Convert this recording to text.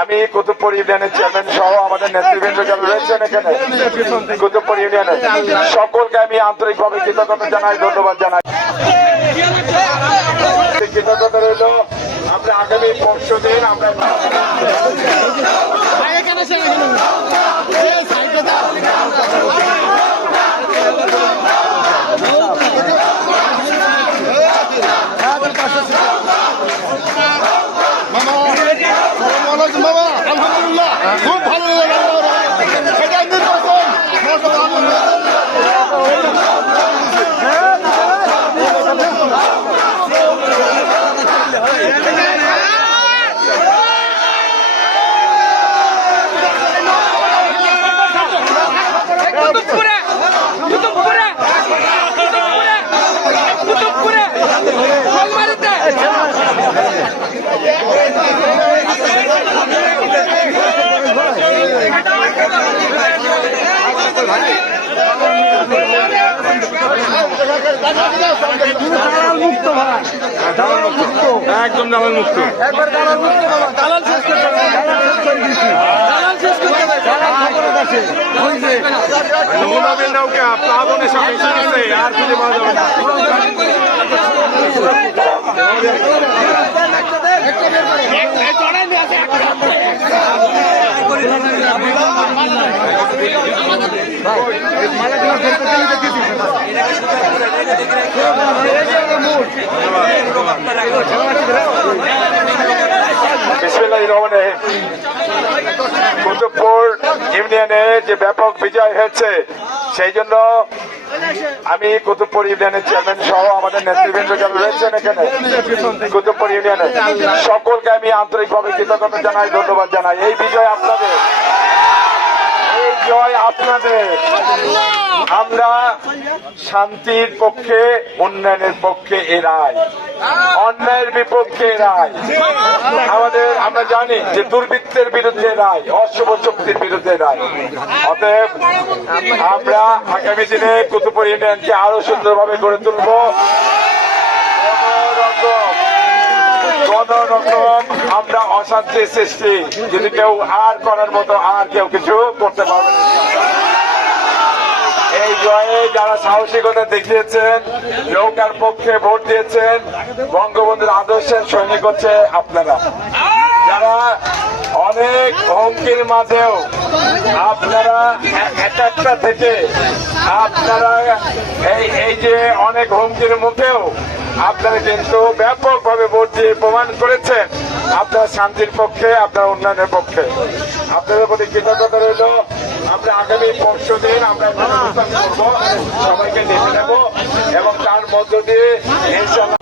আমি কুতুবপুর ইউনিয়নের চেয়ারম্যান সহ আমাদের নেতৃবৃন্দ যারা রয়েছেন এখানে কুতুবপুর ইউনিয়নের, সকলকে আমি আন্তরিকভাবে কৃতজ্ঞতা জানাই, ধন্যবাদ জানাই। কৃতজ্ঞতা রইল, আমরা আগামী পরশু দিন আমরা বাবা। আলহামদুলিল্লাহ খুব ভালো লাগল এটা নির্বাচন কুতুবপুরে কুতুবপুরে কুতুবপুরে কুতুবপুরে ফলমারিতে একদম দালাল মুক্ত। দালাল শেষ হবে। দালাল শেষ এসে গেছে আর খুঁজে পাওয়া যাবে কুতুবপুর ইউনিয়নে যে ব্যাপক বিজয় হয়েছে, সেই জন্য আমি কুতুবপুর ইউনিয়নের চেয়ারম্যান সহ আমাদের নেতৃবৃন্দ যারা রয়েছেন এখানে, কুতুবপুর ইউনিয়নে সকলকে আমি আন্তরিকভাবে কৃতজ্ঞতা জানাই, ধন্যবাদ জানাই। এই বিজয় আপনাদের এই জয় আপনাদের। আমরা শান্তির পক্ষে, উন্নয়নের পক্ষে এ রায় অন্যায়ের বিপক্ষে এ রায় আমাদের, আমরা জানি যে দুর্বৃত্তের বিরুদ্ধে রায় অশুভ শক্তির বিরুদ্ধে রায় অতএব আমরা আগামী দিনে কুতুবপুর ইউনিয়নকে আরও সুন্দরভাবে গড়ে তুলব। কোন রকম আমরা অশান্তির সৃষ্টি। যদি কেউ আর করার মতো আর কেউ কিছু করতে পারবে এই জয়ে যারা সাহসিকতা দেখিয়েছেন, নৌকার পক্ষে ভোট দিয়েছেন, বঙ্গবন্ধুর আদর্শের সৈনিক হচ্ছে আপনারা। যারা অনেক হুমকির মাঝেও আপনারা এক একটা থেকে আপনারা এই এই যে অনেক হুমকির মুখেও আপনারা কিন্তু ব্যাপকভাবে ভোট দিয়ে প্রমাণ করেছেন। আপনারা শান্তির পক্ষে আপনার উন্নয়নের পক্ষে। আপনাদের প্রতি কৃতজ্ঞতা রইল। আমরা আগামী পরশু দিন আমরা করব। সবাইকে দেখে নেব এবং তার মধ্য দিয়ে ইনশাল্লাহ